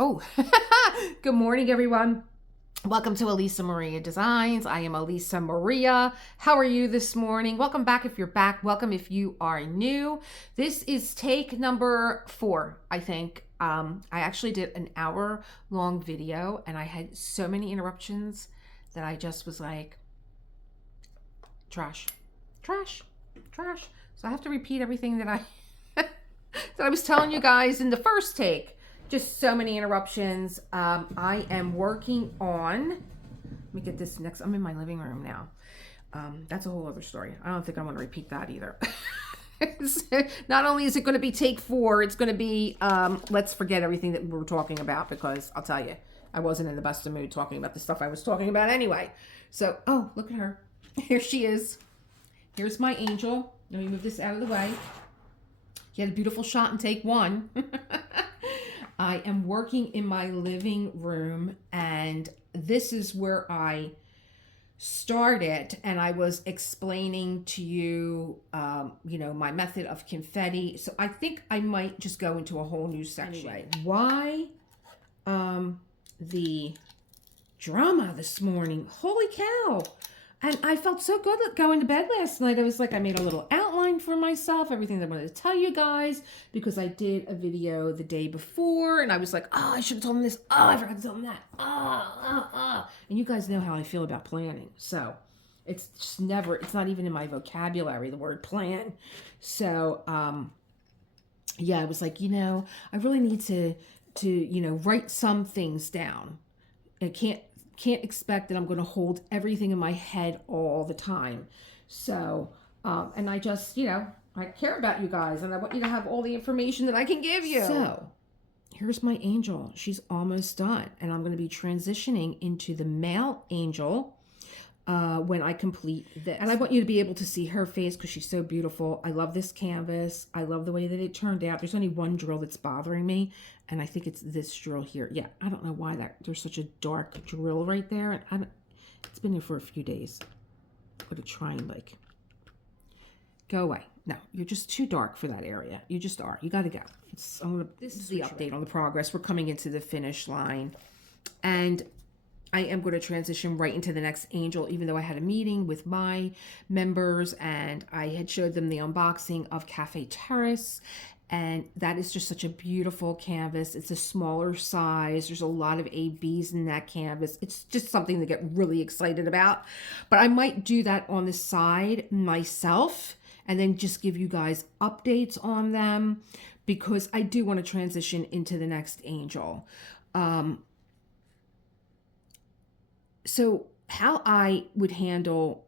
Oh, good morning, everyone. Welcome to Elisa Maria Designs. I am Elisa Maria. How are you this morning? Welcome back if you're back. Welcome if you are new. This is take number 4, I think. I actually did an hour-long video, and I had so many interruptions that I just was like, trash, trash, trash. So I have to repeat everything that I that I was telling you guys in the first take. Just so many interruptions. I am working on, let me get this next, I'm in my living room now. That's a whole other story. I don't think I want to repeat that either. Not only is it going to be take 4, it's going to be, let's forget everything that we were talking about, because I'll tell you, I wasn't in the best of mood talking about the stuff I was talking about anyway. So, oh, look at her. Here she is. Here's my angel. Let me move this out of the way. She had a beautiful shot in take 1. I am working in my living room, and this is where I started, and I was explaining to you, my method of confetti. So I think I might just go into a whole new section. Anyway, why the drama this morning? Holy cow. And I felt so good going to bed last night. I was like, I made a little outline for myself, everything that I wanted to tell you guys, because I did a video the day before, and I was like, oh, I should have told them this. Oh, I forgot to tell them that. And you guys know how I feel about planning. So it's just never, it's not even in my vocabulary, the word plan. So, yeah, I was like, I really need to write some things down. I can't expect that I'm going to hold everything in my head all the time. So, and I just, I care about you guys, and I want you to have all the information that I can give you. So, here's my angel. She's almost done, and I'm going to be transitioning into the male angel when I complete this. And I want you to be able to see her face because she's so beautiful. I love this canvas. I love the way that it turned out. There's only one drill that's bothering me, and I think it's this drill here. Yeah, I don't know why there's such a dark drill right there. And it's been there for a few days. I'm going to try and go away. No, you're just too dark for that area. You just are. You got to go. This is the update on the progress. We're coming into the finish line, and I am going to transition right into the next angel, even though I had a meeting with my members and I had showed them the unboxing of Cafe Terrace. And that is just such a beautiful canvas. It's a smaller size. There's a lot of ABs in that canvas. It's just something to get really excited about. But I might do that on the side myself and then just give you guys updates on them, because I do want to transition into the next angel. So how I would handle,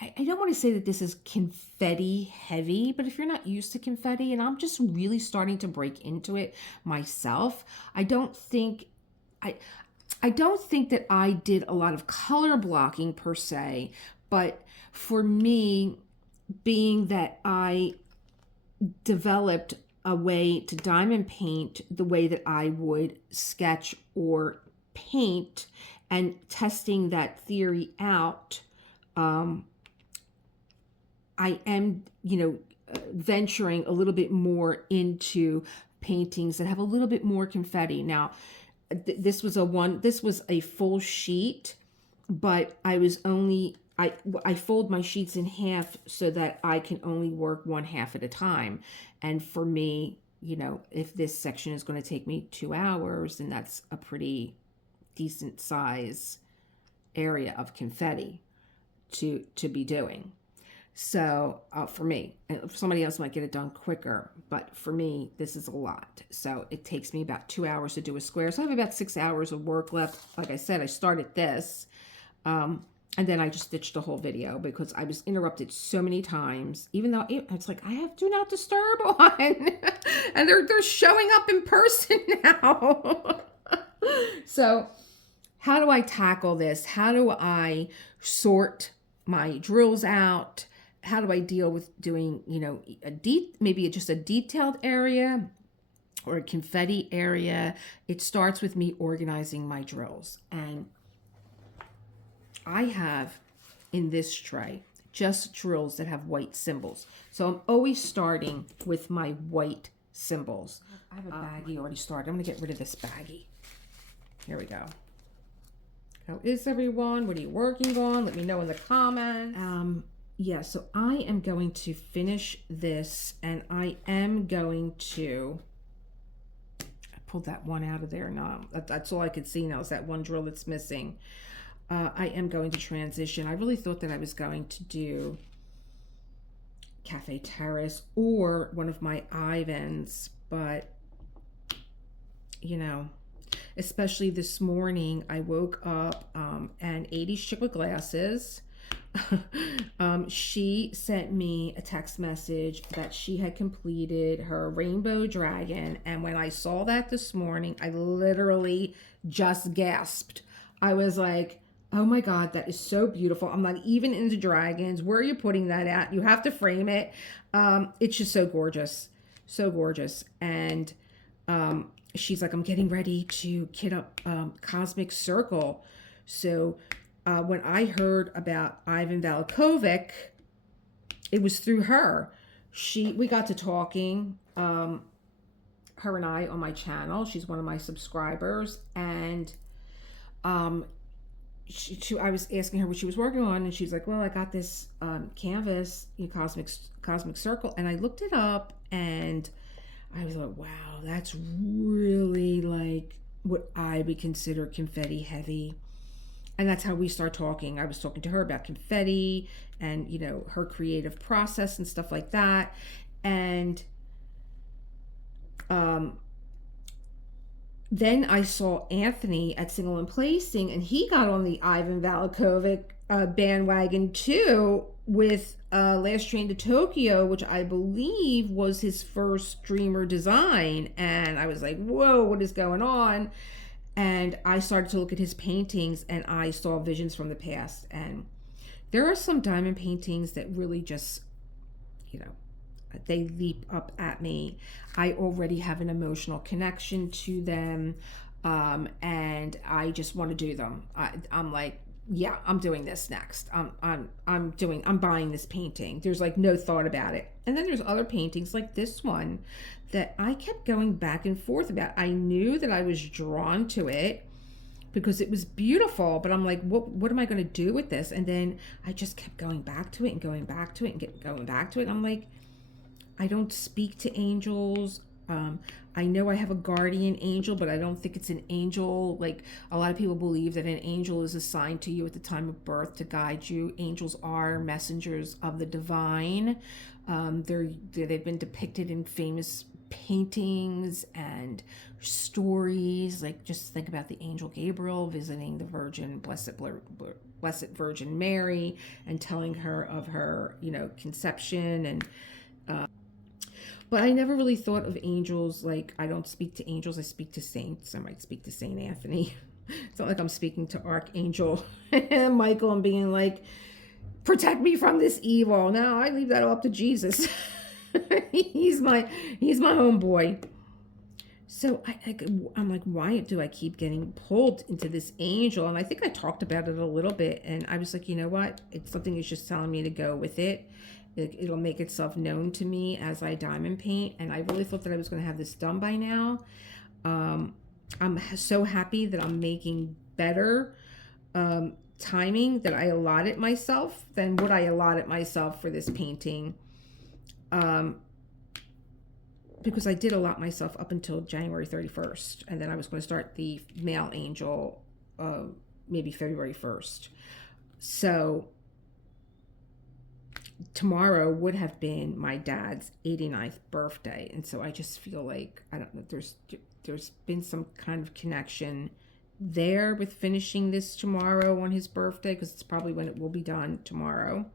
I don't want to say that this is confetti heavy, but if you're not used to confetti, and I'm just really starting to break into it myself, I don't think that I did a lot of color blocking per se, but for me, being that I developed a way to diamond paint the way that I would sketch or paint, and testing that theory out, I am, venturing a little bit more into paintings that have a little bit more confetti. Now, this was a full sheet, but I fold my sheets in half so that I can only work one half at a time. And for me, if this section is going to take me 2 hours, then that's a pretty decent size area of confetti to be doing. So for me, somebody else might get it done quicker, but for me, this is a lot. So it takes me about 2 hours to do a square. So I have about 6 hours of work left. Like I said, I started this, and then I just stitched the whole video because I was interrupted so many times, even though it's like, I have do not disturb on, and they're showing up in person now. So how do I tackle this? How do I sort my drills out? How do I deal with doing, maybe just a detailed area or a confetti area? It starts with me organizing my drills. And I have in this tray just drills that have white symbols. So I'm always starting with my white symbols. I have a baggie already started. I'm going to get rid of this baggie. Here we go. How is everyone? What are you working on? Let me know in the comments. Yeah, so I am going to finish this, and I am going to... I pulled that one out of there. No, that's all I could see now is that one drill that's missing. I am going to transition. I really thought that I was going to do Cafe Terrace or one of my Ivans, but you know, especially this morning, I woke up and 80's chick with glasses. She sent me a text message that she had completed her rainbow dragon, and when I saw that this morning, I literally just gasped. I was like, oh my God, that is so beautiful. I'm not even into dragons. Where are you putting that at? You have to frame it. It's just so gorgeous. So gorgeous. And she's like, I'm getting ready to kit up Cosmic Circle. So when I heard about Ivan Valkovic, it was through her. We got to talking, her and I, on my channel. She's one of my subscribers. And I was asking her what she was working on, and she's like, well, I got this canvas, Cosmic Circle, and I looked it up, and I was like, wow, that's really like what I would consider confetti-heavy. And that's how we start talking. I was talking to her about confetti and, you know, her creative process and stuff like that. And then I saw Anthony at Single and Placing, and he got on the Ivan Valkovic bandwagon too with Last Train to Tokyo, which I believe was his first Dreamer design. And I was like, whoa, what is going on? And I started to look at his paintings, and I saw visions from the past. And there are some diamond paintings that really just, you know, they leap up at me. I already have an emotional connection to them, and I just want to do them. I'm like, yeah, I'm doing this next. I'm buying this painting. There's like no thought about it. And then there's other paintings like this one that I kept going back and forth about. I knew that I was drawn to it because it was beautiful, but I'm like, what am I going to do with this? And then I just kept going back to it and going back to it and going back to it. I'm like, I don't speak to angels. I know I have a guardian angel, but I don't think it's an angel. Like, a lot of people believe that an angel is assigned to you at the time of birth to guide you. Angels are messengers of the divine. They've been depicted in famous paintings and stories. Like, just think about the angel Gabriel visiting the Blessed Virgin Mary and telling her of her, you know, conception. And but I never really thought of angels. Like, I don't speak to angels. I speak to saints. I might speak to Saint Anthony. It's not like I'm speaking to Archangel Michael and being like, protect me from this evil. No, I leave that all up to Jesus. he's my homeboy. So I'm like, why do I keep getting pulled into this angel? And I think I talked about it a little bit, and I was like, you know what? It's something is just telling me to go with it. It'll make itself known to me as I diamond paint. And I really thought that I was going to have this done by now. I'm so happy that I'm making better timing that I allotted myself than what I allotted myself for this painting. Because I did allot myself up until January 31st. And then I was going to start the male angel maybe February 1st. So tomorrow would have been my dad's 89th birthday. And so I just feel like, I don't know, there's been some kind of connection there with finishing this tomorrow on his birthday, because it's probably when it will be done tomorrow,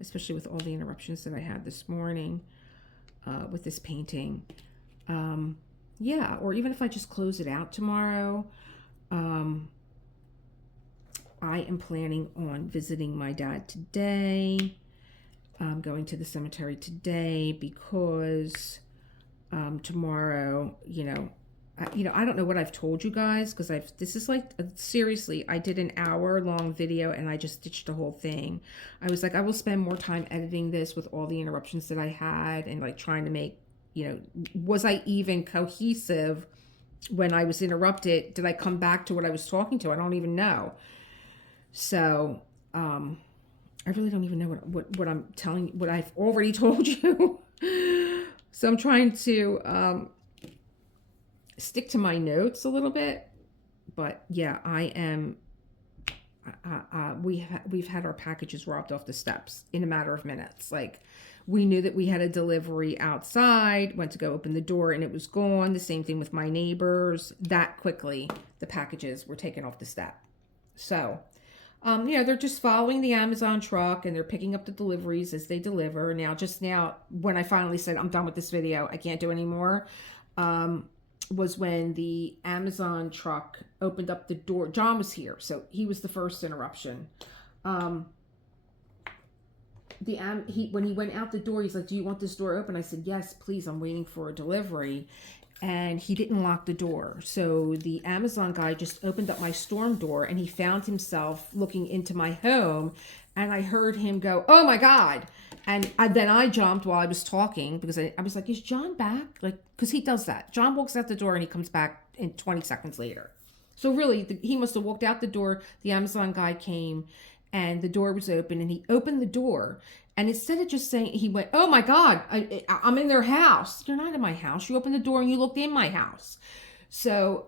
especially with all the interruptions that I had this morning with this painting. Yeah, or even if I just close it out tomorrow. I am planning on visiting my dad today. I'm going to the cemetery today because tomorrow, I don't know what I've told you guys, because this is like, seriously, I did an hour-long video and I just ditched the whole thing. I was like, I will spend more time editing this with all the interruptions that I had and like trying to make was I even cohesive when I was interrupted? Did I come back to what I was talking to? I don't even know. So, I really don't even know what I'm telling you, what I've already told you. So I'm trying to stick to my notes a little bit. But yeah, I am. We've had our packages dropped off the steps in a matter of minutes. Like, we knew that we had a delivery outside, went to go open the door and it was gone. The same thing with my neighbors. That quickly, the packages were taken off the step. So, they're just following the Amazon truck and they're picking up the deliveries as they deliver. Now, when I finally said, I'm done with this video, I can't do anymore, was when the Amazon truck opened up the door. John was here, so he was the first interruption. When he went out the door, he's like, "Do you want this door open?" I said, "Yes, please. I'm waiting for a delivery." And he didn't lock the door. So the Amazon guy just opened up my storm door and he found himself looking into my home, and I heard him go, "Oh my God." And then I jumped while I was talking because I was like, "Is John back?" Like, because he does that. John walks out the door and he comes back in 20 seconds later. So really, he must have walked out the door. The Amazon guy came and the door was open, and he opened the door. And instead of just saying, he went, "Oh my God, I'm in their house." You're not in my house. You opened the door and you looked in my house. So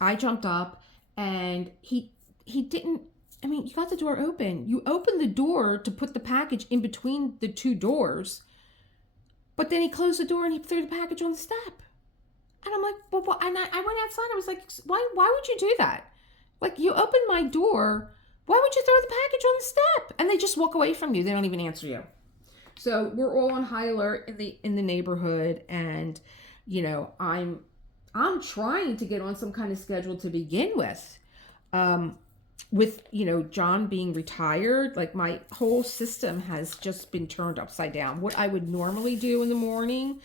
I jumped up, and he didn't. I mean, you got the door open. You opened the door to put the package in between the two doors, but then he closed the door and he threw the package on the step. And I'm like, "Well, what?" And I went outside. I was like, why would you do that? Like, you opened my door. Why would you throw the package on the step?" And they just walk away from you. They don't even answer you. So we're all on high alert in the neighborhood, and I'm trying to get on some kind of schedule to begin with. With John being retired, like, my whole system has just been turned upside down. What I would normally do in the morning,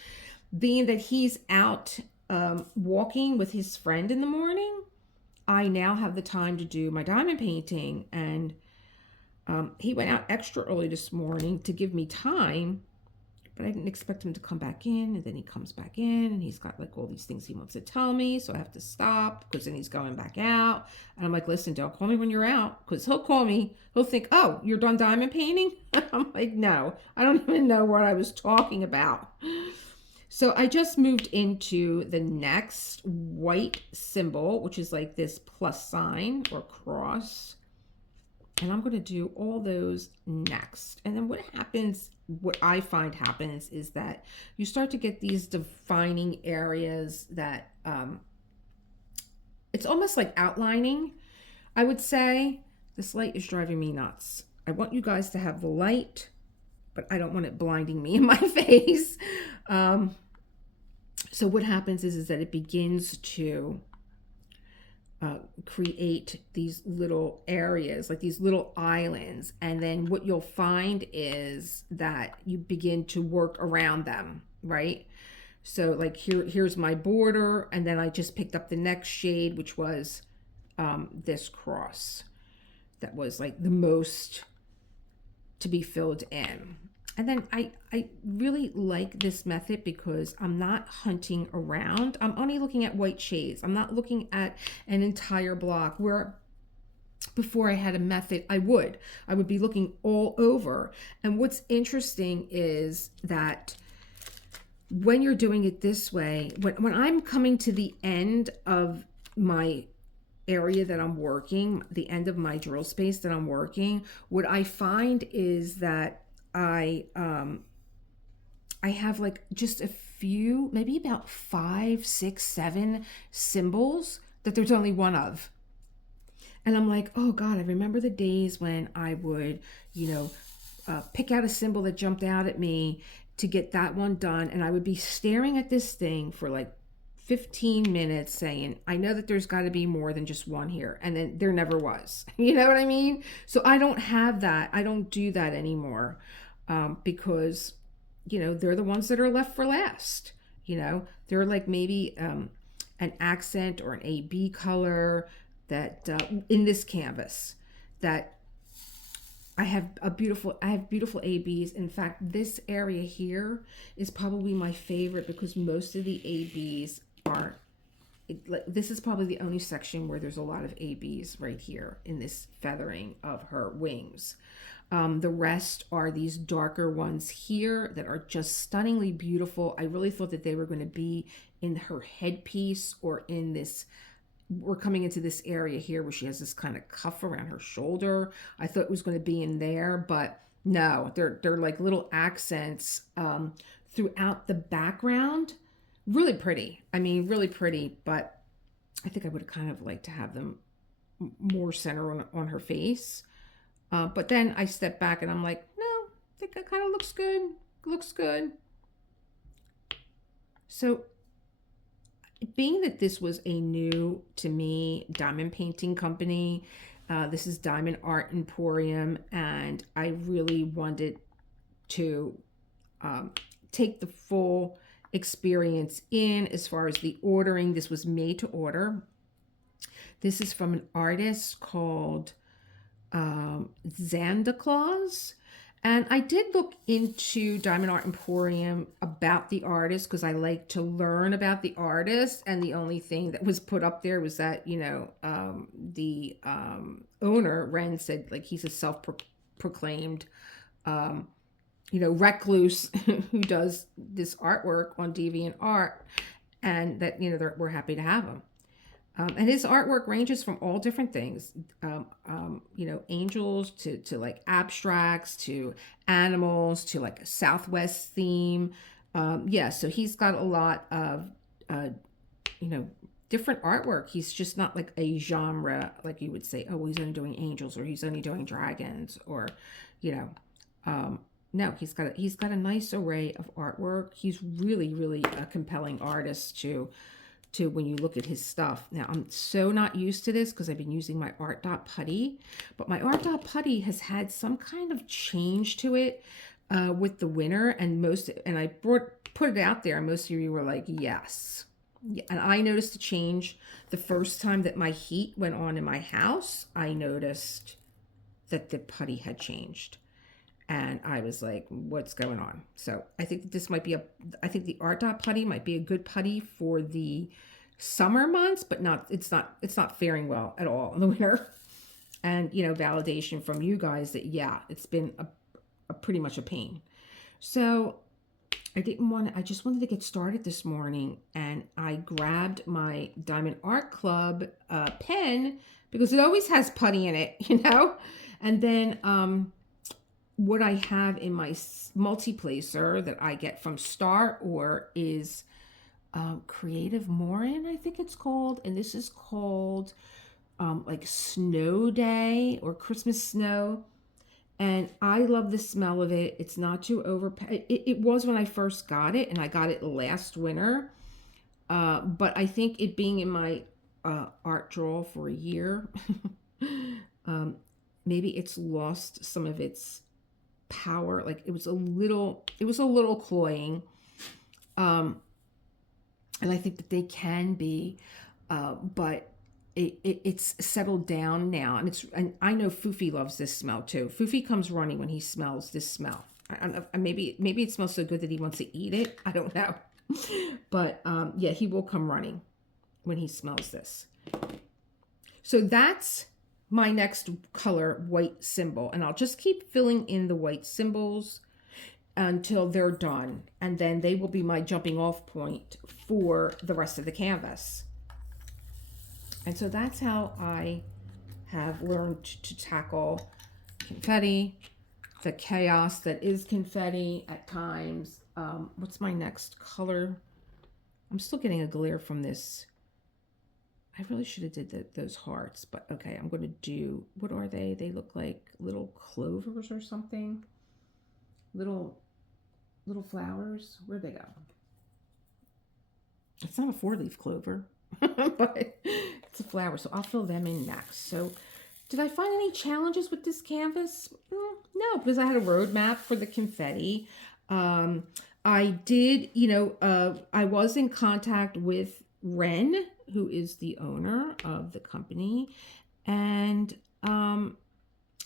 being that he's out walking with his friend in the morning, I now have the time to do my diamond painting. And he went out extra early this morning to give me time, but I didn't expect him to come back in. And then he comes back in and he's got like all these things he wants to tell me. So I have to stop because then he's going back out. And I'm like, "Listen, don't call me when you're out," because he'll call me. He'll think, "Oh, you're done diamond painting?" I'm like, "No, I don't even know what I was talking about." So I just moved into the next white symbol, which is like this plus sign or cross. And I'm going to do all those next. And then what I find happens is that you start to get these defining areas that it's almost like outlining, I would say. This light is driving me nuts. I want you guys to have the light, but I don't want it blinding me in my face. So what happens is that it begins to create these little areas, like these little islands. And then what you'll find is that you begin to work around them, right? So like here's my border, and then I just picked up the next shade, which was this cross. That was like the most to be filled in. And then I really like this method because I'm not hunting around. I'm only looking at white shades. I'm not looking at an entire block, where before I had a method, I would be looking all over. And what's interesting is that when you're doing it this way, when I'm coming to the end of my area that I'm working, the end of my drill space that I'm working, what I find is that I have like just a few, maybe about 5, 6, 7 symbols that there's only one of. And I'm like, "Oh God, I remember the days when I would, pick out a symbol that jumped out at me to get that one done. And I would be staring at this thing for like 15 minutes saying, I know that there's got to be more than just one here." And then there never was. You know what I mean? So I don't have that. I don't do that anymore. Because, they're the ones that are left for last. They're like maybe an accent or an AB color that in this canvas that I have beautiful ABs. In fact, this area here is probably my favorite because most of the ABs are this is probably the only section where there's a lot of ABs right here in this feathering of her wings. The rest are these darker ones here that are just stunningly beautiful. I really thought that they were going to be in her headpiece or in this. We're coming into this area here where she has this kind of cuff around her shoulder. I thought it was going to be in there, but no, they're like little accents throughout the background. Really pretty. I mean, really pretty, but I think I would have kind of liked to have them more center on her face. But then I step back and I'm like, no, I think that kind of looks good. Looks good. So being that this was a new to me diamond painting company, this is Diamond Art Emporium, and I really wanted to take the full experience in as far as the ordering. This was made to order. This is from an artist called Xanda Claus. And I did look into Diamond Art Emporium about the artist because I like to learn about the artist. And the only thing that was put up there was that, the owner, Ren, said like he's a self-proclaimed, recluse who does this artwork on DeviantArt, and that, we're happy to have him. And his artwork ranges from all different things, angels to like abstracts, to animals, to like a Southwest theme. So he's got a lot of, different artwork. He's just not like a genre, like you would say, oh, he's only doing angels or he's only doing dragons or, no, he's got a nice array of artwork. He's really, really a compelling artist to when you look at his stuff. Now, I'm so not used to this because I've been using my Art Dot Putty, but my Art Dot Putty has had some kind of change to it with the winter, and I put it out there, and most of you were like, yes. And I noticed a change the first time that my heat went on in my house. I noticed that the putty had changed. And I was like, what's going on? So I think this might be I think the Art Dot Putty might be a good putty for the summer months, but it's not faring well at all in the winter. And, validation from you guys that, yeah, it's been a pretty much a pain. So I just wanted to get started this morning, and I grabbed my Diamond Art Club pen because it always has putty in it, and then, what I have in my multi-placer that I get from Star Or is Creative Morin, I think it's called. And this is called like Snow Day or Christmas Snow. And I love the smell of it. It's not too it was when I first got it, and I got it last winter. But I think it being in my art drawer for a year, maybe it's lost some of its power. Like it was a little cloying, and I think that they can be, but it's settled down now, and I know Foofy loves this smell too. Foofy comes running when he smells this smell. Maybe it smells so good that he wants to eat it. I don't know, but yeah, he will come running when he smells this. So that's my next color, white symbol, and I'll just keep filling in the white symbols until they're done, and then they will be my jumping off point for the rest of the canvas. And so that's how I have learned to tackle confetti, the chaos that is confetti at times. What's my next color? I'm still getting a glare from this. I really should have did those hearts, but okay, I'm going to do, what are they? They look like little clovers or something. Little flowers. Where'd they go? It's not a 4-leaf clover, but it's a flower, so I'll fill them in next. So did I find any challenges with this canvas? No, because I had a roadmap for the confetti. I did, I was in contact with Ren, who is the owner of the company, and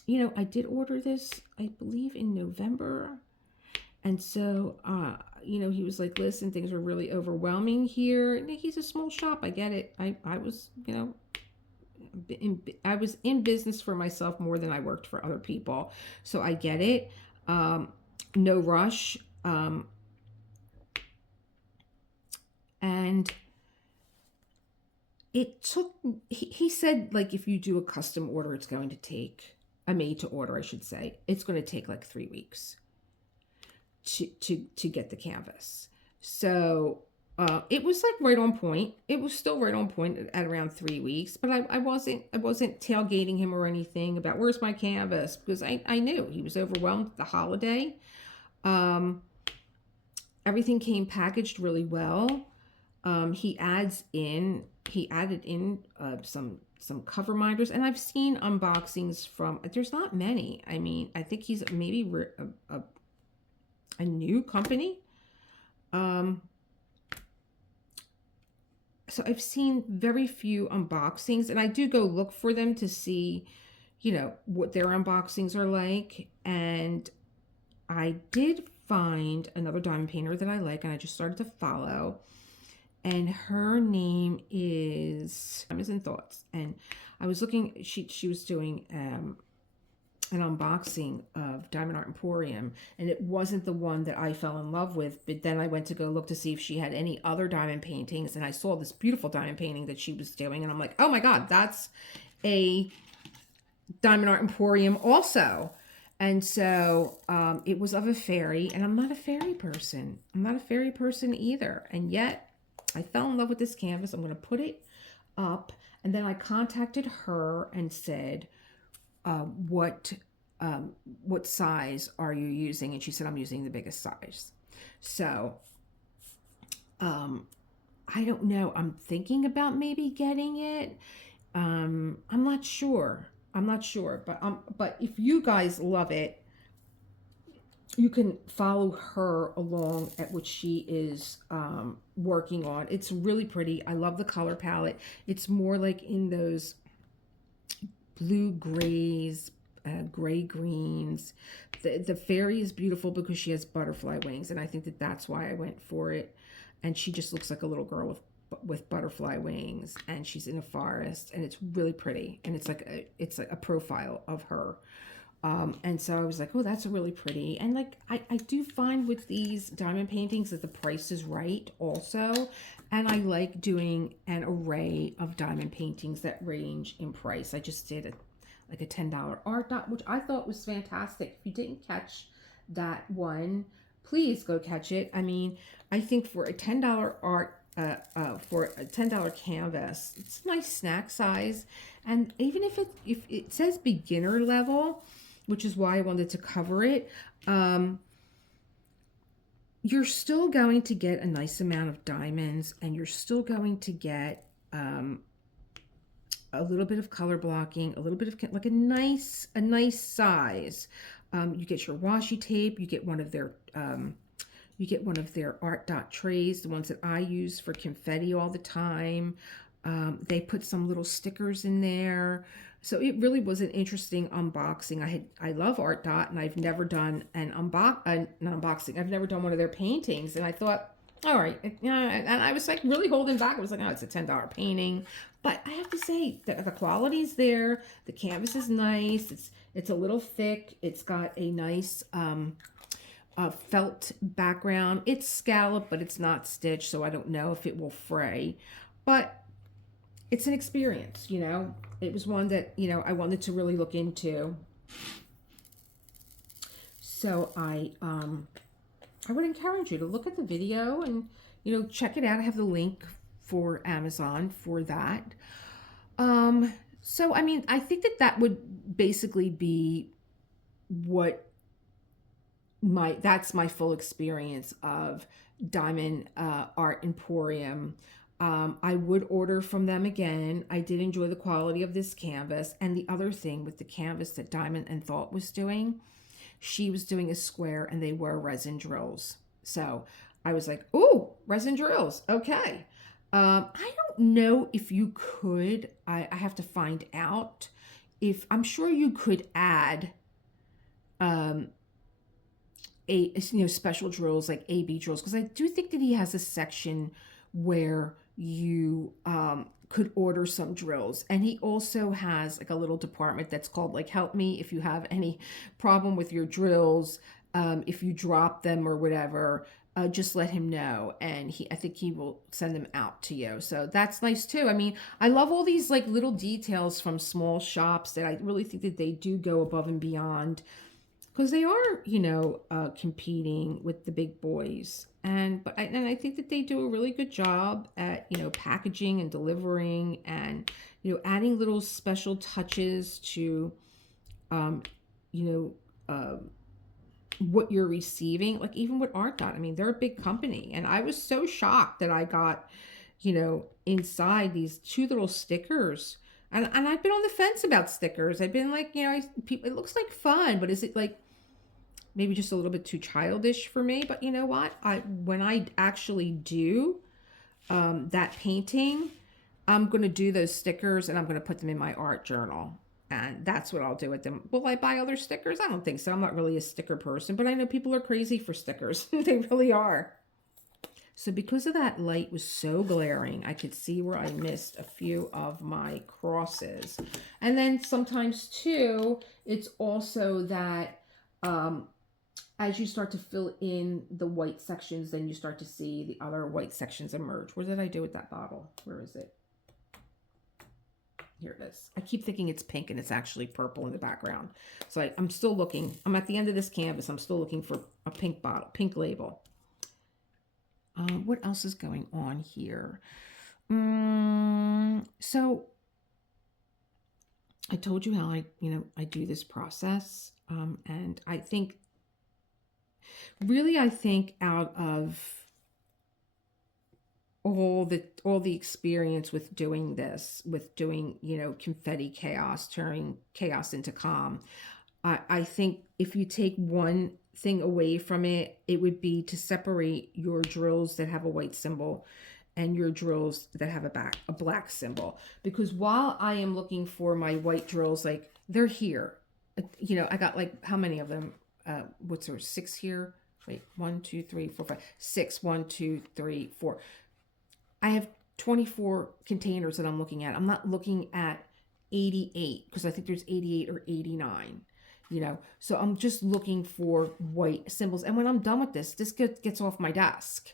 you know, I did order this, I believe, in November. And so, you know, he was like, listen, things are really overwhelming here. And he's a small shop. I get it. I was, you know, I was in business for myself more than I worked for other people. So I get it. No rush. And it took, he said, like, if you do a custom order, it's going to take, a made to order, I should say, it's going to take like 3 weeks to get the canvas. So it was like right on point. It was still right on point at around 3 weeks, but I wasn't tailgating him or anything about where's my canvas, because I knew he was overwhelmed with the holiday. Everything came packaged really well. He added in some cover minders, and I've seen unboxings from, there's not many. I mean, I think he's maybe a new company. So I've seen very few unboxings, and I do go look for them to see, you know, what their unboxings are like. And I did find another diamond painter that I like, and I just started to follow. And her name is Diamonds and Thoughts. And I was looking, she was doing an unboxing of Diamond Art Emporium, and it wasn't the one that I fell in love with. But then I went to go look to see if she had any other diamond paintings, and I saw this beautiful diamond painting that she was doing, and I'm like, oh my God, that's a Diamond Art Emporium also. And so it was of a fairy, and I'm not a fairy person. I'm not a fairy person either. And yet I fell in love with this canvas. I'm going to put it up. And then I contacted her and said, what size are you using? And she said, I'm using the biggest size. So I don't know. I'm thinking about maybe getting it. I'm not sure. But if you guys love it, you can follow her along at what she is working on. It's really pretty. I love the color palette. It's more like in those blue grays, gray greens. The fairy is beautiful because she has butterfly wings, and I think that that's why I went for it. And she just looks like a little girl with butterfly wings, and she's in a forest, and it's really pretty, and it's like a profile of her. And so I was like, oh, that's really pretty. And like I do find with these diamond paintings that the price is right also, and I like doing an array of diamond paintings that range in price. I just did like a $10 art dot, which I thought was fantastic. If you didn't catch that one, please go catch it. I mean, I think for a $10 art for a $10 canvas, it's a nice snack size. And even if it says beginner level, which is why I wanted to cover it, you're still going to get a nice amount of diamonds, and you're still going to get a little bit of color blocking, a little bit of like a nice size. You get your washi tape, you get one of their art dot trays, the ones that I use for confetti all the time. They put some little stickers in there. So it really was an interesting unboxing. I love Art Dot, and I've never done an unboxing. I've never done one of their paintings, and I thought, all right, and I was like really holding back. I was like, oh, it's a $10 painting, but I have to say that the quality's there. The canvas is nice. It's a little thick. It's got a nice felt background. It's scalloped, but it's not stitched, so I don't know if it will fray, but it's an experience, you know. It was one that, you know, I wanted to really look into. So I would encourage you to look at the video and, you know, check it out. I have the link for Amazon for that. So, I mean, I think that would basically be that's my full experience of Diamond Art Emporium. I would order from them again. I did enjoy the quality of this canvas. And the other thing with the canvas that Diamond and Thought was doing, she was doing a square, and they were resin drills. So I was like, oh, resin drills. Okay. I don't know if you could, I have to find out if I'm sure you could add um, special drills like AB drills, because I do think that he has a section where you could order some drills, and he also has like a little department that's called like help me if you have any problem with your drills, if you drop them or whatever. Just let him know, and I think he will send them out to you. So that's nice too. I mean, I love all these like little details from small shops that I really think that they do go above and beyond, because they are, competing with the big boys. And I think that they do a really good job at, packaging and delivering, and, adding little special touches to, um, you know, what you're receiving. Like even with Art Dot, I mean, they're a big company, and I was so shocked that I got, inside these two little stickers. And I've been on the fence about stickers. I've been like, it looks like fun, but is it like maybe just a little bit too childish for me? But you know what? When I actually do that painting, I'm going to do those stickers and I'm going to put them in my art journal. And that's what I'll do with them. Will I buy other stickers? I don't think so. I'm not really a sticker person, but I know people are crazy for stickers. They really are. So because of that light was so glaring, I could see where I missed a few of my crosses. And then sometimes too, it's also that as you start to fill in the white sections, then you start to see the other white sections emerge. What did I do with that bottle? Where is it? Here it is. I keep thinking it's pink and it's actually purple in the background. So I'm still looking. I'm at the end of this canvas. I'm still looking for a pink bottle, pink label. What else is going on here? So I told you how I do this process. And I think out of all the experience with doing this, with doing, confetti chaos, turning chaos into calm, I think if you take one thing away from it, it would be to separate your drills that have a white symbol and your drills that have a black symbol. Because while I am looking for my white drills, like they're here, I got like, how many of them? What's there, 6 here? Wait, 1, 2, 3, 4, 5, 6, 1, 2, 3, 4. I have 24 containers that I'm looking at. I'm not looking at 88 because I think there's 88 or 89, So I'm just looking for white symbols. And when I'm done with this gets off my desk.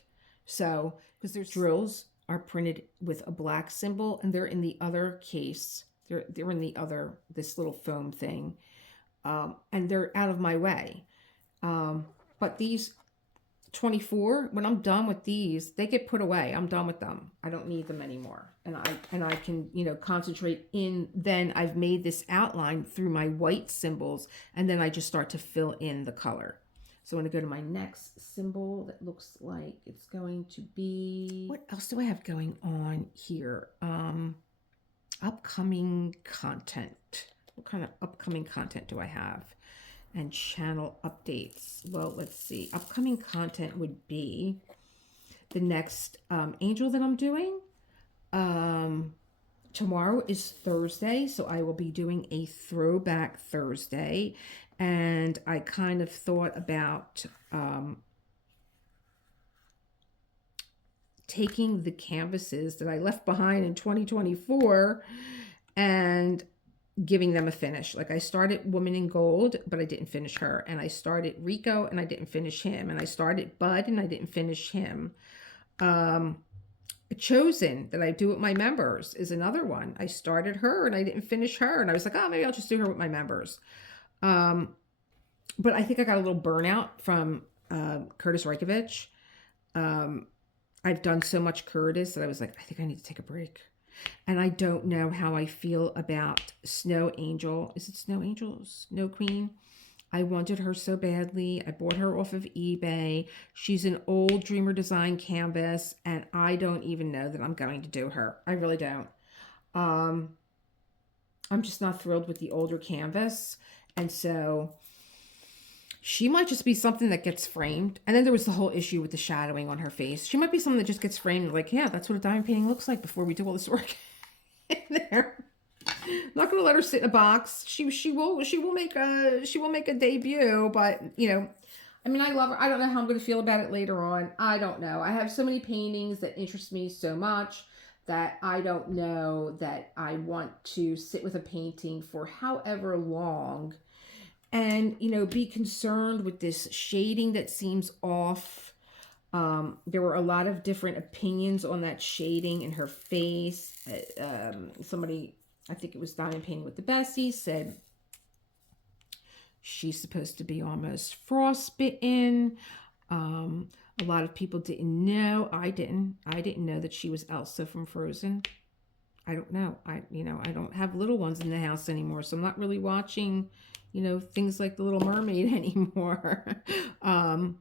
So, because there's drills are printed with a black symbol and they're in the other case. They're in the other, this little foam thing. And they're out of my way. But these 24, when I'm done with these, they get put away. I'm done with them. I don't need them anymore. And I can, concentrate in, then I've made this outline through my white symbols, and then I just start to fill in the color. So I'm going to go to my next symbol that looks like it's going to be, what else do I have going on here? Upcoming content. What kind of upcoming content do I have? And channel updates. Well, let's see. Upcoming content would be the next angel that I'm doing. Tomorrow is Thursday, so I will be doing a throwback Thursday. And I kind of thought about taking the canvases that I left behind in 2024 and giving them a finish. Like I started Woman in Gold, but I didn't finish her. And I started Rico and I didn't finish him. And I started Bud and I didn't finish him. Chosen that I do with my members is another one. I started her and I didn't finish her. And I was like, oh, maybe I'll just do her with my members. But I think I got a little burnout from Curtis Reikovich. I've done so much Curtis that I was like, I think I need to take a break. And I don't know how I feel about Snow Angel. Is it Snow Angel? Snow Queen? I wanted her so badly. I bought her off of eBay. She's an old Dreamer Design canvas, and I don't even know that I'm going to do her. I really don't. I'm just not thrilled with the older canvas. And so she might just be something that gets framed. And then there was the whole issue with the shadowing on her face. She might be something that just gets framed. Like, yeah, that's what a diamond painting looks like before we do all this work in there. Not gonna let her sit in a box. She will make a debut, but I mean, I love her. I don't know how I'm gonna feel about it later on. I don't know. I have so many paintings that interest me so much that I don't know that I want to sit with a painting for however long and be concerned with this shading that seems off. There were a lot of different opinions on that shading in her face. Somebody, I think it was Diamond Painting with the Bestie, said she's supposed to be almost frostbitten. A lot of people didn't know. I didn't know that she was Elsa from Frozen. I don't know. I don't have little ones in the house anymore, so I'm not really watching, things like The Little Mermaid anymore. And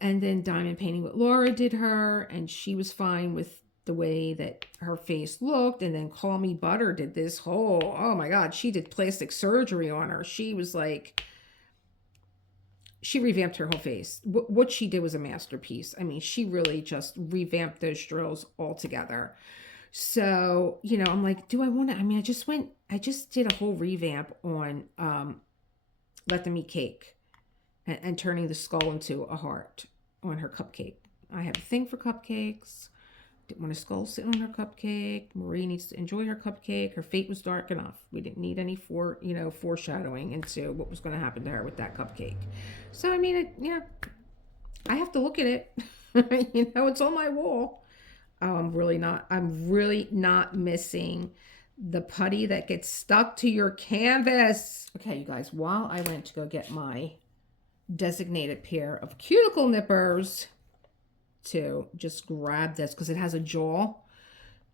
then Diamond Painting with Laura did her, and she was fine with the way that her face looked. And then Call Me Butter did this whole, oh my God, she did plastic surgery on her. She was like, she revamped her whole face. What she did was a masterpiece. I mean, she really just revamped those drills altogether. So, I'm like, do I want to, I mean, I just did a whole revamp on Let Them Eat Cake and turning the skull into a heart on her cupcake. I have a thing for cupcakes. Didn't want a skull sitting on her cupcake. Marie needs to enjoy her cupcake. Her fate was dark enough. We didn't need any foreshadowing into what was going to happen to her with that cupcake. So, I mean, I have to look at it. It's on my wall. Oh, I'm really not missing the putty that gets stuck to your canvas. Okay, you guys, while I went to go get my designated pair of cuticle nippers to just grab this, because it has a jaw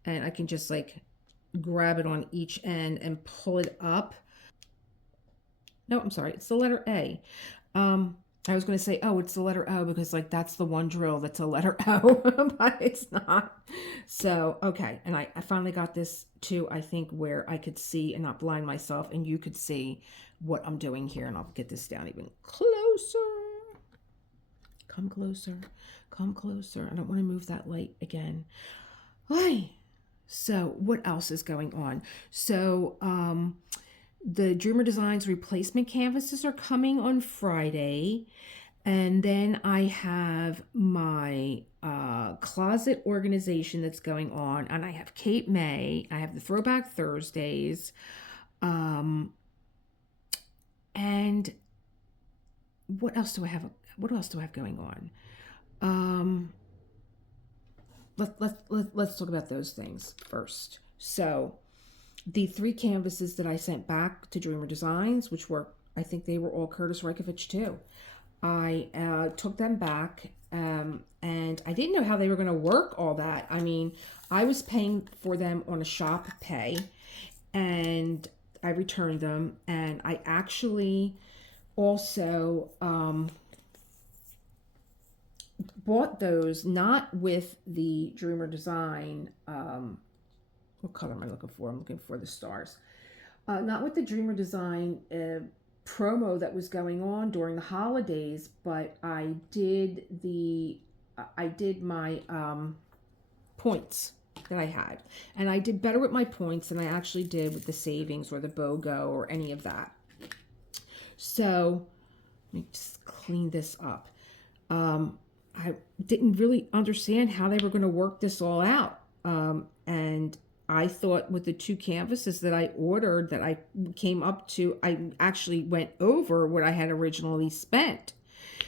and I can just like grab it on each end and pull it up. No, I'm sorry, it's the letter A. I was going to say, oh, it's the letter O, because like that's the one drill that's a letter O, but it's not. So, okay. And I finally got this too, I think, where I could see and not blind myself, and you could see what I'm doing here. And I'll get this down even closer. Come closer. Come closer. I don't want to move that light again. Hi. So what else is going on? So, the Dreamer Designs replacement canvases are coming on Friday. And then I have my closet organization that's going on. And I have Cape May. I have the Throwback Thursdays. And what else do I have? What else do I have going on? Let's talk about those things first. So the 3 canvases that I sent back to Dreamer Designs, which were, I think they were all Curtis Reichovich too. I took them back, and I didn't know how they were going to work all that. I mean, I was paying for them on a shop pay, and I returned them, and I actually also bought those not with the Dreamer Design, what color am I looking for? I'm looking for the stars. Not with the Dreamer Design promo that was going on during the holidays, but I did my points that I had, and I did better with my points than I actually did with the savings or the BOGO or any of that. So let me just clean this up. I didn't really understand how they were going to work this all out, and I thought with the 2 canvases that I ordered that I came up to, I actually went over what I had originally spent.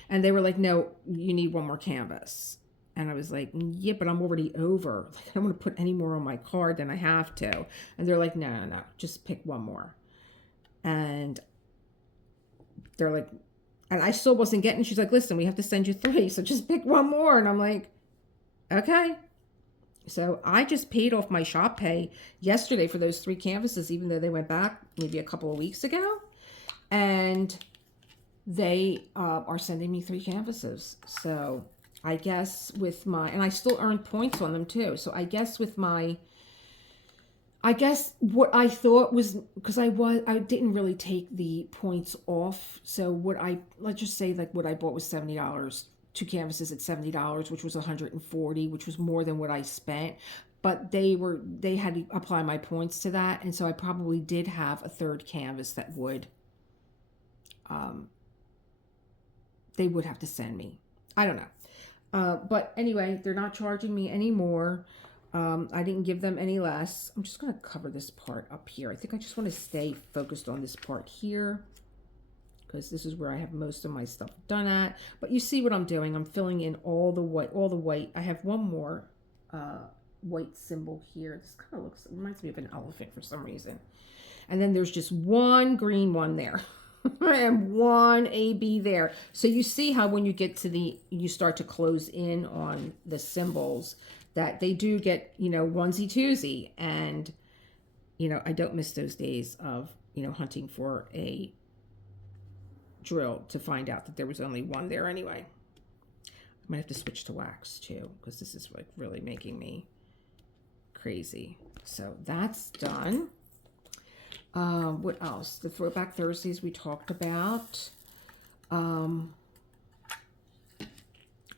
And they were like, no, you need 1 more canvas. And I was like, yeah, but I'm already over. Like, I don't want to put any more on my card than I have to. And they're like, no, just pick 1 more. And they're like, and I still wasn't getting, she's like, listen, we have to send you 3, so just pick 1 more. And I'm like, okay. So I just paid off my shop pay yesterday for those 3 canvases, even though they went back maybe a couple of weeks ago. And they are sending me 3 canvases. So I guess with my, and I still earned points on them too. So I guess with my, what I thought was, because I didn't really take the points off. So let's just say like what I bought was $70 2 canvases at $70, which was $140, which was more than what I spent. But they had to apply my points to that, and so I probably did have a third canvas that would they would have to send me. I don't know. But anyway, they're not charging me anymore. I didn't give them any less. I'm just going to cover this part up here. I think I just want to stay focused on this part here, because this is where I have most of my stuff done at. But you see what I'm doing. I'm filling in all the white. I have one more white symbol here. This kind of reminds me of an elephant for some reason. And then there's just one green one there. And one AB there. So you see how when you get to you start to close in on the symbols, that they do get, onesie twosie. And, I don't miss those days of, hunting for a drill to find out that there was only one there anyway. I might have to switch to wax too, because this is like really making me crazy. So that's done. What else? The Throwback Thursdays we talked about.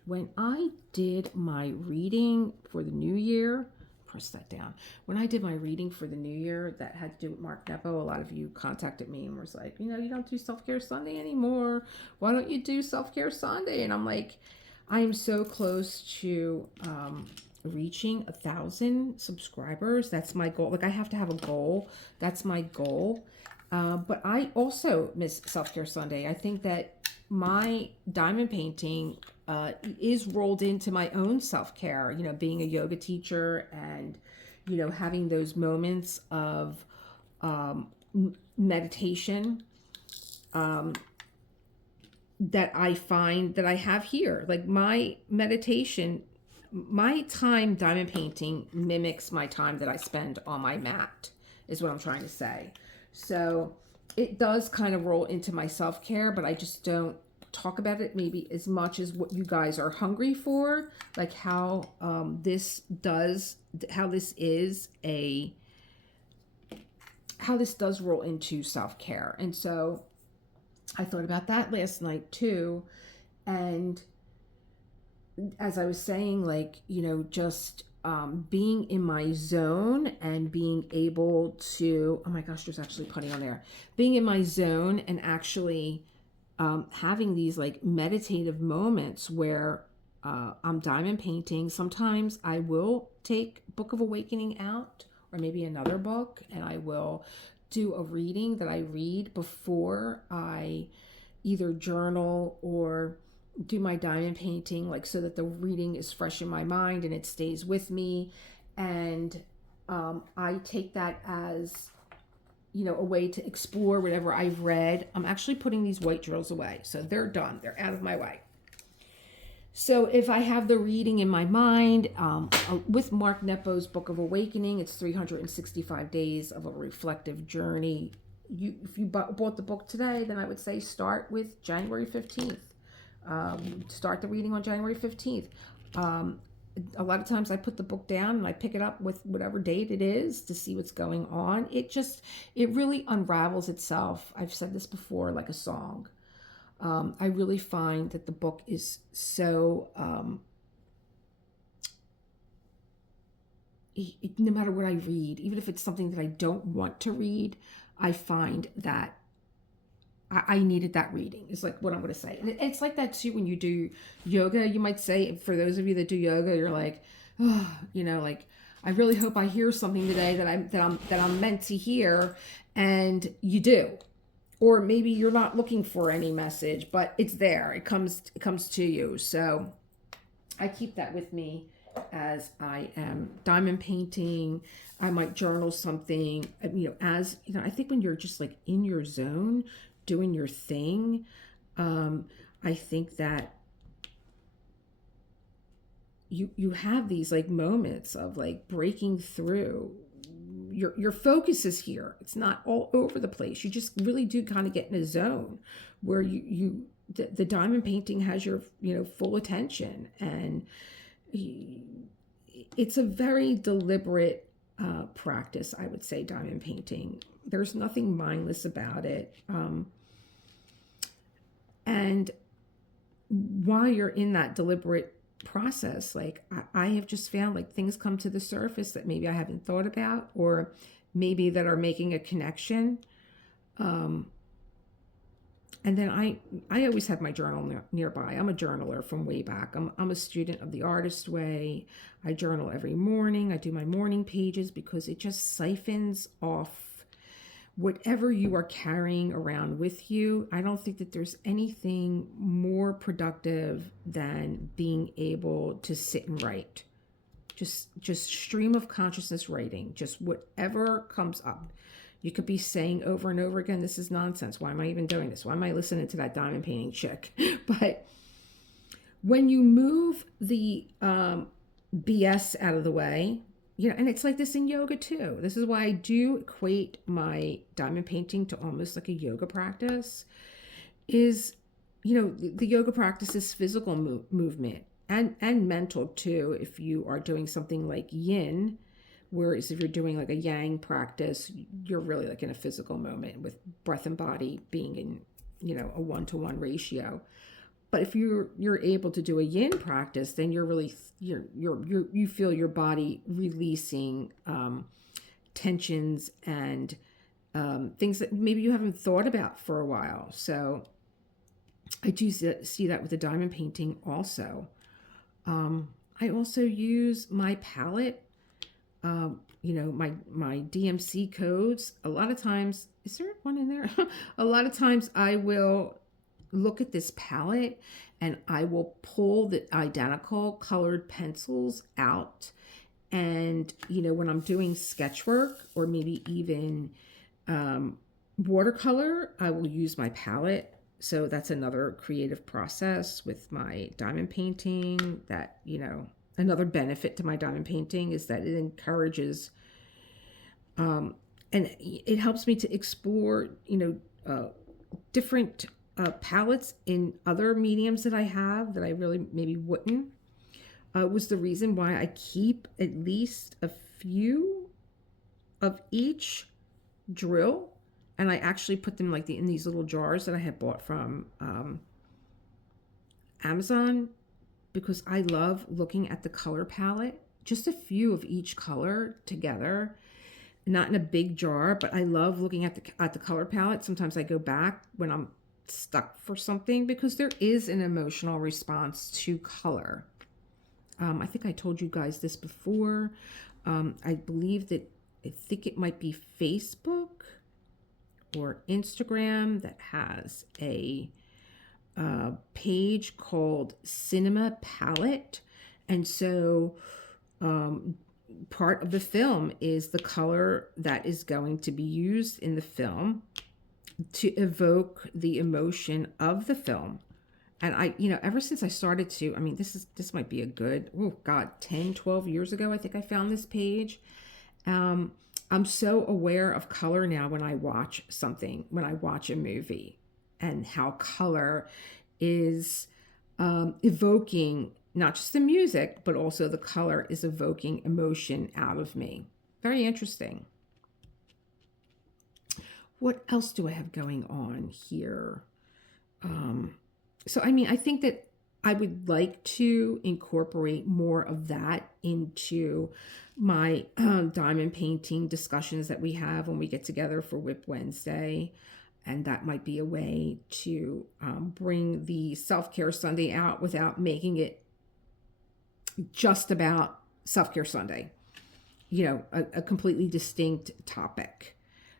When I did my reading for the new year, press that down. When I did my reading for the new year that had to do with Mark Nepo, a lot of you contacted me and was like, you don't do Self-Care Sunday anymore. Why don't you do Self-Care Sunday? And I'm like, I am so close to reaching 1,000 subscribers. That's my goal. Like, I have to have a goal. That's my goal. But I also miss Self-Care Sunday. I think that my diamond painting is rolled into my own self-care, being a yoga teacher and, having those moments of meditation that I find that I have here. Like, my meditation, my time diamond painting mimics my time that I spend on my mat, is what I'm trying to say. So it does kind of roll into my self-care, but I just don't talk about it maybe as much as what you guys are hungry for, like how this does roll into self-care. And so I thought about that last night too. And as I was saying, like, just being in my zone and being able to, oh my gosh, there's actually putty on there. Being in my zone and actually having these like meditative moments where I'm diamond painting. Sometimes I will take Book of Awakening out, or maybe another book, and I will do a reading that I read before I either journal or do my diamond painting, like, so that the reading is fresh in my mind and it stays with me. And I take that as, a way to explore whatever I've read. I'm actually putting these white drills away, so they're done. They're out of my way. So if I have the reading in my mind, with Mark Nepo's Book of Awakening, it's 365 days of a reflective journey. If you bought the book today, then I would say start with January 15th. Start the reading on January 15th. A lot of times I put the book down and I pick it up with whatever date it is to see what's going on. It really unravels itself. I've said this before, like a song. I really find that the book is so, no matter what I read, even if it's something that I don't want to read, I find that I needed that reading, is like what I'm going to say. And it's like that too when you do yoga. You might say, for those of you that do yoga, you're like, oh, like, I really hope I hear something today that I'm meant to hear. And you do. Or maybe you're not looking for any message, but it's there. It comes to you. So I keep that with me as I am diamond painting. I might journal something, I think when you're just like in your zone, doing your thing, I think that you have these like moments of like breaking through. Your focus is here. It's not all over the place. You just really do kind of get in a zone where the diamond painting has your full attention, and it's a very deliberate practice, I would say, diamond painting. There's nothing mindless about it. And while you're in that deliberate process, like I have just found like things come to the surface that maybe I haven't thought about, or maybe that are making a connection. Um, and then I always have my journal nearby. I'm a journaler from way back. I'm a student of the artist way. I journal every morning. I do my morning pages because it just siphons off whatever you are carrying around with you. I don't think that there's anything more productive than being able to sit and write. Just stream of consciousness writing, just whatever comes up. You could be saying over and over again, this is nonsense. Why am I even doing this? Why am I listening to that diamond painting chick? But when you move the BS out of the way, and it's like this in yoga too. This is why I do equate my diamond painting to almost like a yoga practice. Is, the yoga practice is physical movement and mental too. If you are doing something like yin, whereas if you're doing like a yang practice, you're really like in a physical moment with breath and body being in, a 1-to-1 ratio. But if you're able to do a yin practice, then you're really you feel your body releasing tensions and things that maybe you haven't thought about for a while. So I do see that with the diamond painting also. I also use my palette. My DMC codes. A lot of times, is there one in there? A lot of times I will look at this palette and I will pull the identical colored pencils out. And, when I'm doing sketch work or maybe even watercolor, I will use my palette. So that's another creative process with my diamond painting that, another benefit to my diamond painting is that it encourages, and it helps me to explore, different palettes in other mediums that I have that I really maybe wouldn't. Was the reason why I keep at least a few of each drill, and I actually put them like in these little jars that I had bought from Amazon, because I love looking at the color palette, just a few of each color together, not in a big jar, but I love looking at the color palette. Sometimes I go back when I'm stuck for something because there is an emotional response to color. I think I told you guys this before. I think it might be Facebook or Instagram that has a page called Cinema Palette. And so part of the film is the color that is going to be used in the film to evoke the emotion of the film. And I, ever since I started to, this might be a good, 10, 12 years ago, I think I found this page. I'm so aware of color now when I watch something, when I watch a movie, and how color is evoking not just the music, but also the color is evoking emotion out of me. Very interesting. What else do I have going on here? I think that I would like to incorporate more of that into my diamond painting discussions that we have when we get together for WIP Wednesday. And that might be a way to bring the Self-Care Sunday out without making it just about Self-Care Sunday, a completely distinct topic.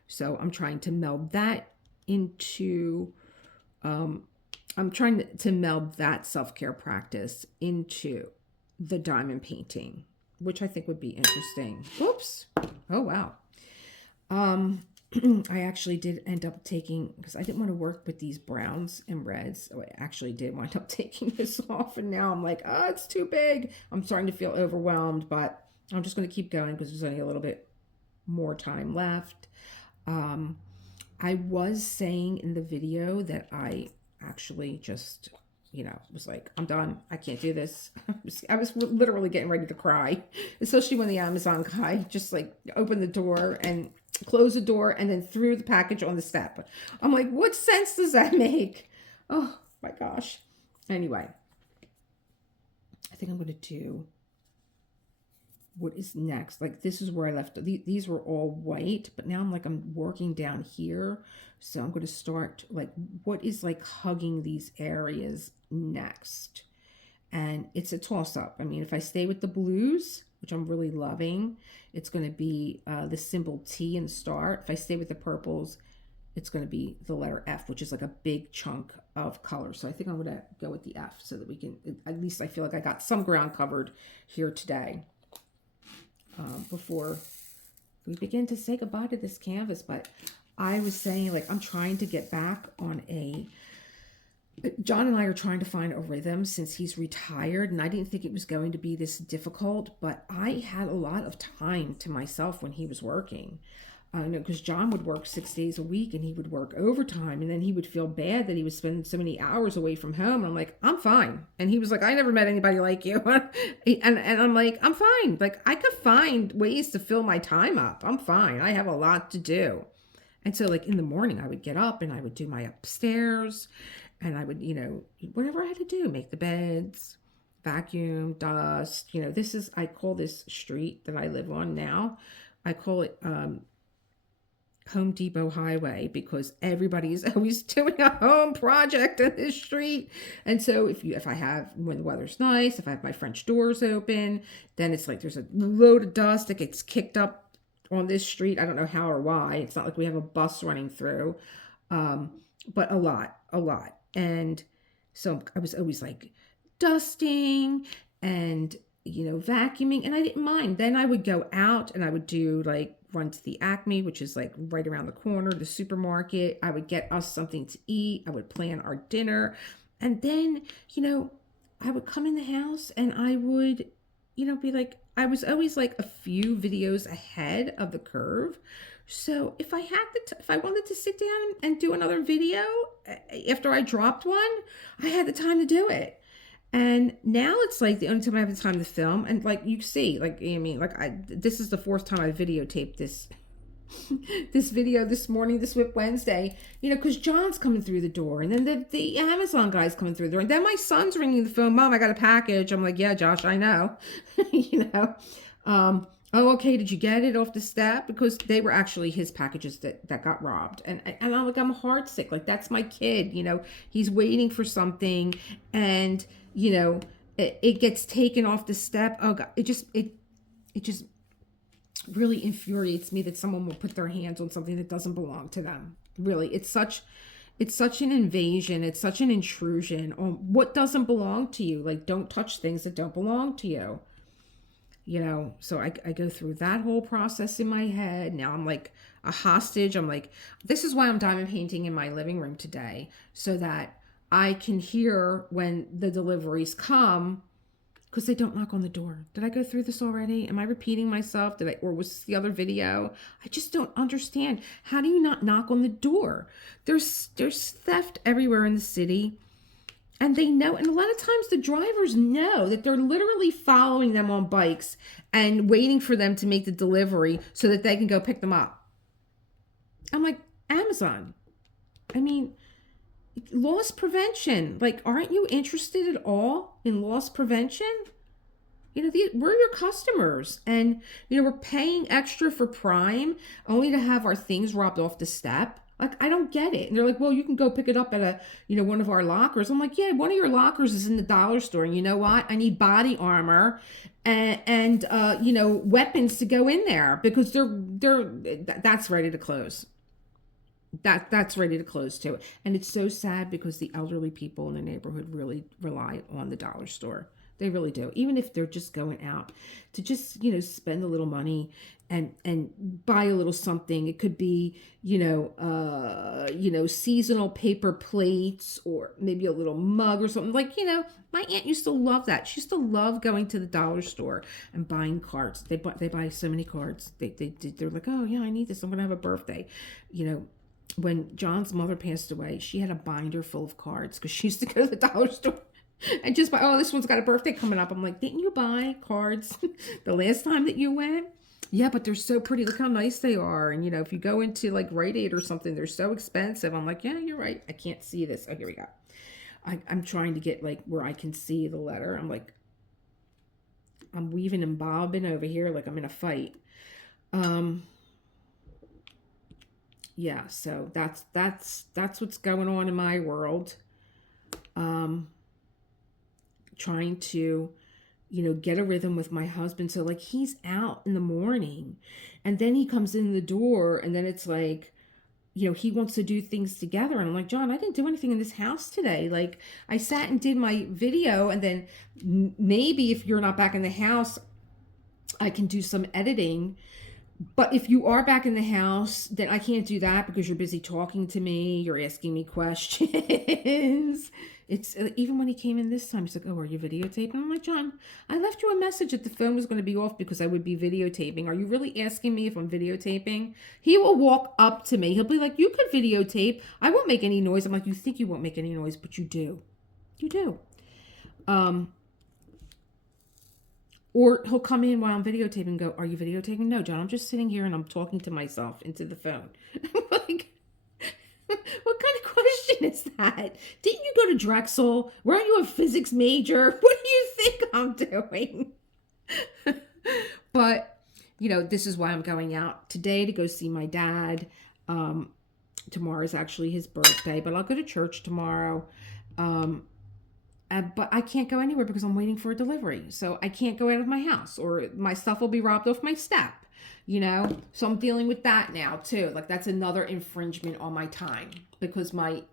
So I'm trying to meld that into, I'm trying to meld that self-care practice into the diamond painting, which I think would be interesting. Oops. Oh, wow. I actually did end up taking, because I didn't want to work with these browns and reds. So I actually did wind up taking this off. And now I'm like, it's too big. I'm starting to feel overwhelmed, but I'm just going to keep going because there's only a little bit more time left. I was saying in the video that I actually just, was like, I'm done. I can't do this. I was literally getting ready to cry, especially when the Amazon guy just like opened the door and closed the door and then threw the package on the step. I'm like, what sense does that make? Oh my gosh. Anyway, I think I'm going to do what is next. Like, this is where I left. These were all white, but now I'm working down here. So I'm going to start, like, what is like hugging these areas next. And it's a toss up. I mean, if I stay with the blues, which I'm really loving, it's going to be the symbol T in the start. If I stay with the purples, it's going to be the letter F, which is like a big chunk of color. So I think I'm going to go with the F so that we can, at least I feel like I got some ground covered here today before we begin to say goodbye to this canvas. But I was saying, like, I'm trying to get back on John and I are trying to find a rhythm since he's retired, and I didn't think it was going to be this difficult, but I had a lot of time to myself when he was working. Because John would work 6 days a week and he would work overtime, and then he would feel bad that he was spending so many hours away from home. And I'm like, I'm fine. And he was like, I never met anybody like you. and I'm like, I'm fine. Like, I could find ways to fill my time up. I'm fine. I have a lot to do. And so, like, in the morning, I would get up and I would do my upstairs, and I would, whatever I had to do, make the beds, vacuum, dust. I call this street that I live on now, I call it Home Depot Highway, because everybody's always doing a home project in this street. And so when the weather's nice, if I have my French doors open, then it's like there's a load of dust that gets kicked up on this street. I don't know how or why. It's not like we have a bus running through, but a lot. And so I was always like dusting and, vacuuming, and I didn't mind. Then I would go out and I would do run to the Acme, which is like right around the corner, the supermarket. I would get us something to eat. I would plan our dinner. And then, I would come in the house and I would, be like, I was always like a few videos ahead of the curve. So if I wanted to sit down and do another video after I dropped one, I had the time to do it. And now it's like the only time I have the time to film. And like you see, this is the fourth time I videotaped this video this morning, this WIP Wednesday, because John's coming through the door, and then the Amazon guy's coming through the door, and then my son's ringing the phone. Mom, I got a package. I'm like, yeah, Josh, I know. Oh, okay, did you get it off the step? Because they were actually his packages that got robbed. And I'm like, I'm heartsick. Like, that's my kid, he's waiting for something, and it gets taken off the step. Oh God, it just really infuriates me that someone will put their hands on something that doesn't belong to them. Really, it's such an invasion. It's such an intrusion on what doesn't belong to you. Like, don't touch things that don't belong to you. So I go through that whole process in my head. Now I'm like a hostage. I'm like, this is why I'm diamond painting in my living room today, so that I can hear when the deliveries come, because they don't knock on the door. Did I go through this already? Am I repeating myself? Or was this the other video? I just don't understand. How do you not knock on the door? There's theft everywhere in the city. And they know, and a lot of times the drivers know that they're literally following them on bikes and waiting for them to make the delivery so that they can go pick them up. I'm like, Amazon. I mean, loss prevention. Like, aren't you interested at all in loss prevention? We're your customers, and, we're paying extra for Prime only to have our things robbed off the step. Like, I don't get it. And they're like, well, you can go pick it up at one of our lockers. I'm like, yeah, one of your lockers is in the dollar store. And you know what? I need body armor and weapons to go in there, because that's ready to close. That's ready to close too. And it's so sad, because the elderly people in the neighborhood really rely on the dollar store. They really do. Even if they're just going out to just, spend a little money and buy a little something. It could be, seasonal paper plates, or maybe a little mug or something. Like, my aunt used to love that. She used to love going to the dollar store and buying cards. They buy so many cards. They're like, oh yeah, I need this. I'm going to have a birthday. When John's mother passed away, she had a binder full of cards, because she used to go to the dollar store and just buy, oh, this one's got a birthday coming up. I'm like, didn't you buy cards the last time that you went? Yeah, but they're so pretty. Look how nice they are. And, if you go into like Rite Aid or something, they're so expensive. I'm like, yeah, you're right. I can't see this. Oh, here we go. I'm trying to get like where I can see the letter. I'm like, I'm weaving and bobbing over here like I'm in a fight. Um, yeah, so that's what's going on in my world. Um, trying to, get a rhythm with my husband. So like he's out in the morning and then he comes in the door and then it's like, he wants to do things together. And I'm like, John, I didn't do anything in this house today. Like I sat and did my video and then maybe if you're not back in the house, I can do some editing. But if you are back in the house, then I can't do that because you're busy talking to me. You're asking me questions. It's even when he came in this time, he's like, "Oh, are you videotaping?" I'm like, "John, I left you a message that the phone was going to be off because I would be videotaping. Are you really asking me if I'm videotaping?" He will walk up to me. He'll be like, "You could videotape. I won't make any noise." I'm like, "You think you won't make any noise, but you do. You do." Or he'll come in while I'm videotaping and go, "Are you videotaping?" "No, John, I'm just sitting here and I'm talking to myself into the phone." I'm like, what kind of question is that? Didn't you go to Drexel? Weren't you a physics major? What do you think I'm doing? But, this is why I'm going out today to go see my dad. Tomorrow is actually his birthday, but I'll go to church tomorrow. But I can't go anywhere because I'm waiting for a delivery. So I can't go out of my house or my stuff will be robbed off my step, So I'm dealing with that now too. Like that's another infringement on my time because my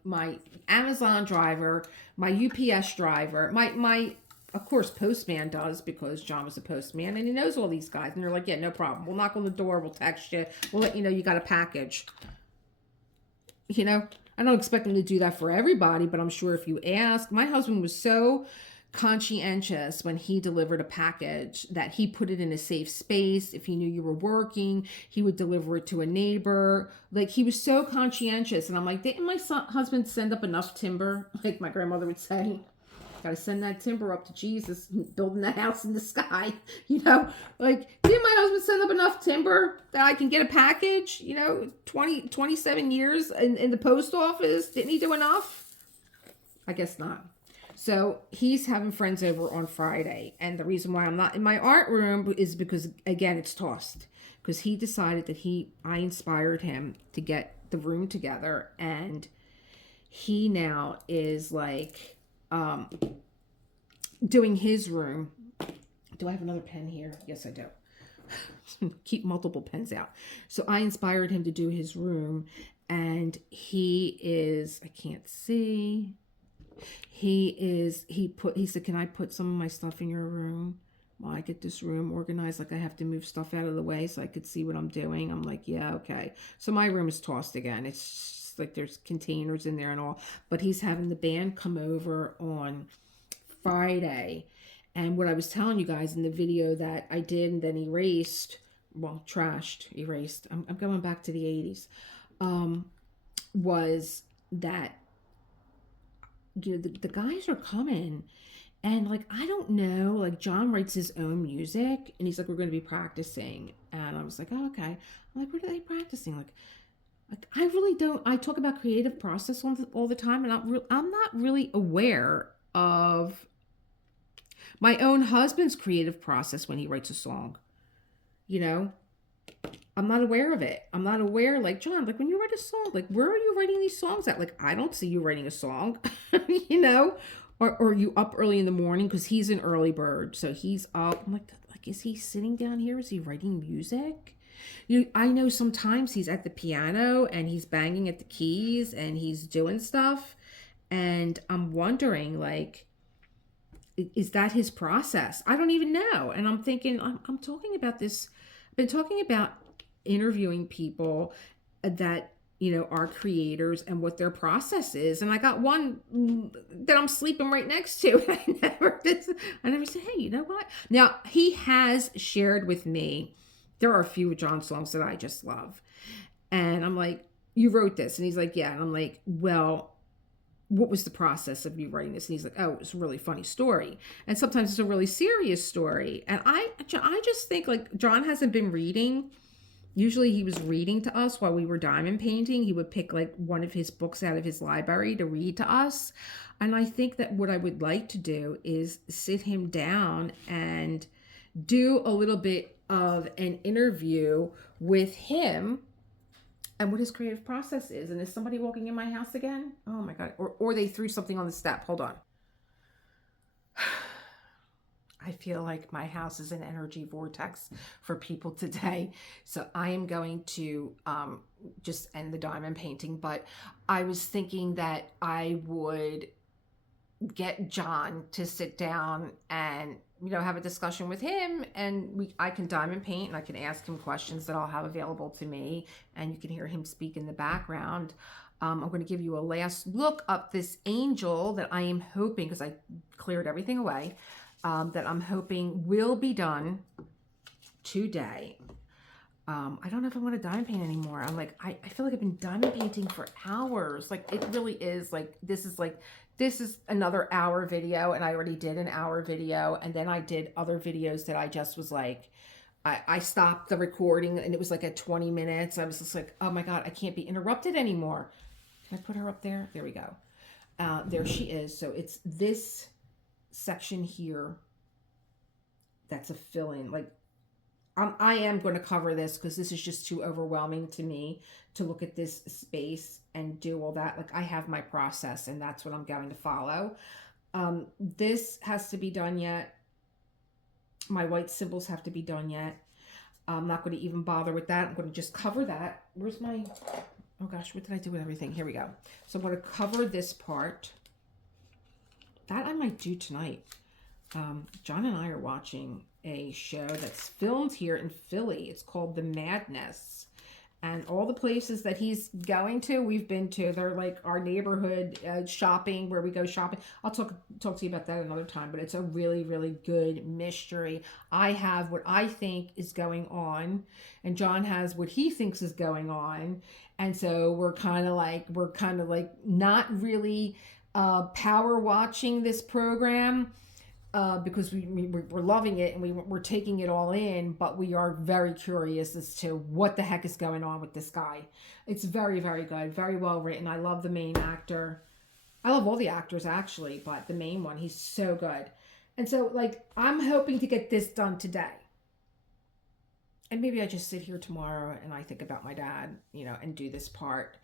Amazon driver, my UPS driver, my of course postman does because John was a postman and he knows all these guys. And they're like, "Yeah, no problem. We'll knock on the door. We'll text you. We'll let you know you got a package." I don't expect them to do that for everybody, but I'm sure if you ask. My husband was so conscientious when he delivered a package that he put it in a safe space. If he knew you were working, he would deliver it to a neighbor. Like he was so conscientious. And I'm like, didn't my husband send up enough timber? Like my grandmother would say. Got to send that timber up to Jesus, building that house in the sky, like, didn't my husband send up enough timber that I can get a package, 27 years in the post office? Didn't he do enough? I guess not. So he's having friends over on Friday. And the reason why I'm not in my art room is because, again, it's tossed. Because he decided that I inspired him to get the room together. And he now is like, doing his room. Do I have another pen here? Yes, I do. Keep multiple pens out. So I inspired him to do his room, and I can't see. He said, "Can I put some of my stuff in your room while I get this room organized? Like I have to move stuff out of the way so I could see what I'm doing." I'm like, "Yeah, okay." So my room is tossed again. It's like there's containers in there and all, but he's having the band come over on Friday. And what I was telling you guys in the video that I did and then erased, I'm going back to the 80s, was that, the guys are coming and like, I don't know, like John writes his own music and he's like, "We're going to be practicing." And I was like, "Oh, okay." I'm like, "What are they practicing?" Like I really don't. I talk about creative process all the time, and I'm not really aware of my own husband's creative process when he writes a song. I'm not aware of it. I'm not aware, like, John, like when you write a song, like where are you writing these songs at? Like I don't see you writing a song, Or are you up early in the morning? Because he's an early bird, so he's up. I'm like, is he sitting down here? Is he writing music? I know sometimes he's at the piano and he's banging at the keys and he's doing stuff. And I'm wondering, like, is that his process? I don't even know. And I'm thinking, I'm talking about this. I've been talking about interviewing people that, are creators and what their process is. And I got one that I'm sleeping right next to. And I never said, "Hey, you know what?" Now, he has shared with me, there are a few John songs that I just love. And I'm like, "You wrote this?" And he's like, "Yeah." And I'm like, "Well, what was the process of you writing this?" And he's like, "Oh, it was a really funny story." And sometimes it's a really serious story. And I just think like John hasn't been reading, Usually he was reading to us while we were diamond painting. He would pick like one of his books out of his library to read to us. And I think that what I would like to do is sit him down and do a little bit of an interview with him and what his creative process is. And is somebody walking in my house again? Oh my God. Or they threw something on the step. Hold on. I feel like my house is an energy vortex for people today. So I am going to just end the diamond painting. But I was thinking that I would get John to sit down and, you know, have a discussion with him, and I can diamond paint and I can ask him questions that I'll have available to me, and you can hear him speak in the background. I'm going to give you a last look up this angel that I am hoping, because I cleared everything away, that I'm hoping will be done today. I don't know if I want to diamond paint anymore. I'm like, I feel like I've been diamond painting for hours. Like, it really is this is another hour video, and I already did an hour video, and then I did other videos that I just was like, I stopped the recording and it was like at 20 minutes. I was just like, oh my God, I can't be interrupted anymore. Can I put her up there? There we go. There she is. So it's this section here that's a fill-in. Like, I am going to cover this because this is just too overwhelming to me to look at this space and do all that. Like, I have my process, and that's what I'm going to follow. This has to be done yet. My white symbols have to be done yet. I'm not going to even bother with that. I'm going to just cover that. Where's my, oh gosh, what did I do with everything? Here we go. So I'm going to cover this part. That I might do tonight. John and I are watching a show that's filmed here in Philly. It's called The Madness. And all the places that he's going to, we've been to. They're like our neighborhood shopping, where we go shopping. I'll talk to you about that another time, but it's a really, really good mystery. I have what I think is going on, and John has what he thinks is going on. And so we're kind of like not really power watching this program. Because we're loving it and we're taking it all in, but we are very curious as to what the heck is going on with this guy. It's very, very good, very well written. I love the main actor. I love all the actors actually, but the main one, he's so good. And so, like, I'm hoping to get this done today. And maybe I just sit here tomorrow and I think about my dad, you know, and do this part.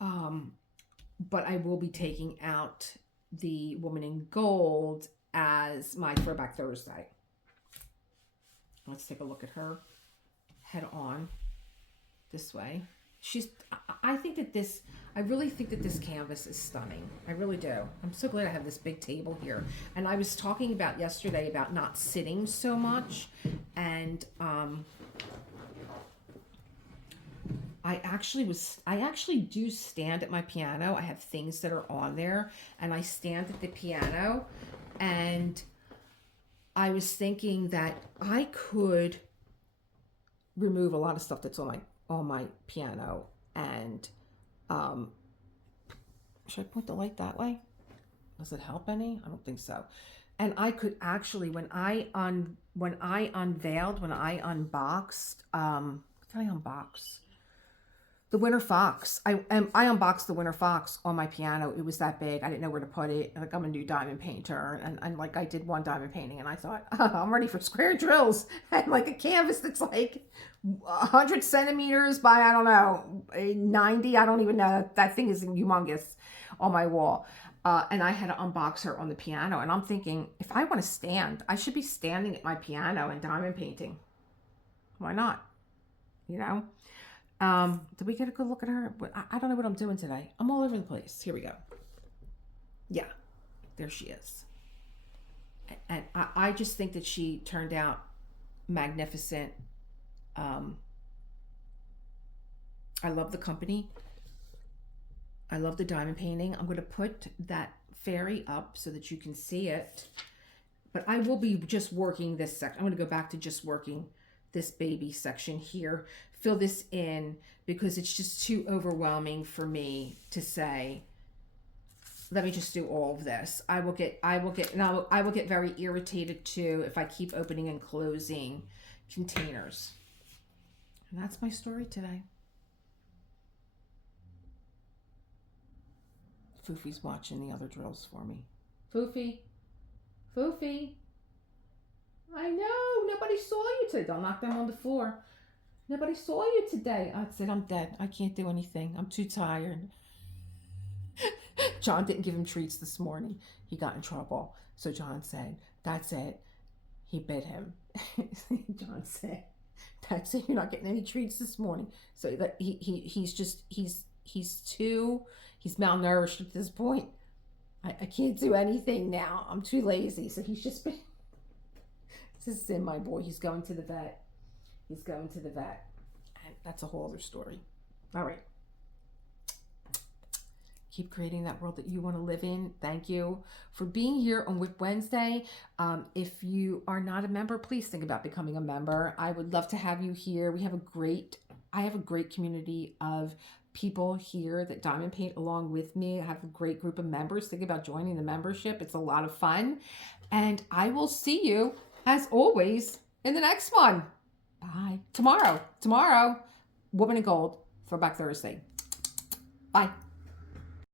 But I will be taking out the Woman in Gold as my Throwback Thursday. Let's take a look at her head on this way. I really think that this canvas is stunning. I really do. I'm so glad I have this big table here. And I was talking about yesterday about not sitting so much, and I actually do stand at my piano. I have things that are on there, and I stand at the piano. And I was thinking that I could remove a lot of stuff that's on my piano. And should I point the light that way? Does it help any? I don't think so. And I could actually, when I unboxed, what did I unbox? The Winter Fox. I unboxed the Winter Fox on my piano. It was that big. I didn't know where to put it. Like, I'm a new diamond painter. And like, I did one diamond painting and I thought, oh, I'm ready for square drills. And like a canvas that's like 100 centimeters by, I don't know, 90. I don't even know. That thing is humongous on my wall. And I had to unbox her on the piano. And I'm thinking, if I want to stand, I should be standing at my piano and diamond painting. Why not? You know? Did we get a good look at her? I don't know what I'm doing today. I'm all over the place. Here we go. Yeah, there she is. And I just think that she turned out magnificent. I love the company. I love the diamond painting. I'm going to put that fairy up so that you can see it. But I will be just working this section. I'm going to go back to just working this baby section here. Fill this in because it's just too overwhelming for me to say, let me just do all of this. I will get very irritated too if I keep opening and closing containers. And that's my story today. Foofy's watching the other drills for me. Foofy. Foofy. I know. Nobody saw you today. Don't knock them on the floor. Nobody saw you today. I said, I'm dead. I can't do anything. I'm too tired. John didn't give him treats this morning. He got in trouble. So John said, that's it. He bit him. John said, that's it. You're not getting any treats this morning. So that he's malnourished at this point. I can't do anything now. I'm too lazy. So he's just been, this is my boy. He's going to the vet. He's going to the vet. And that's a whole other story. All right. Keep creating that world that you want to live in. Thank you for being here on WIP Wednesday. If you are not a member, please think about becoming a member. I would love to have you here. I have a great community of people here that diamond paint along with me. I have a great group of members. Think about joining the membership. It's a lot of fun. And I will see you, as always, in the next one. Bye. Tomorrow, Woman in Gold, Throwback Thursday. Bye.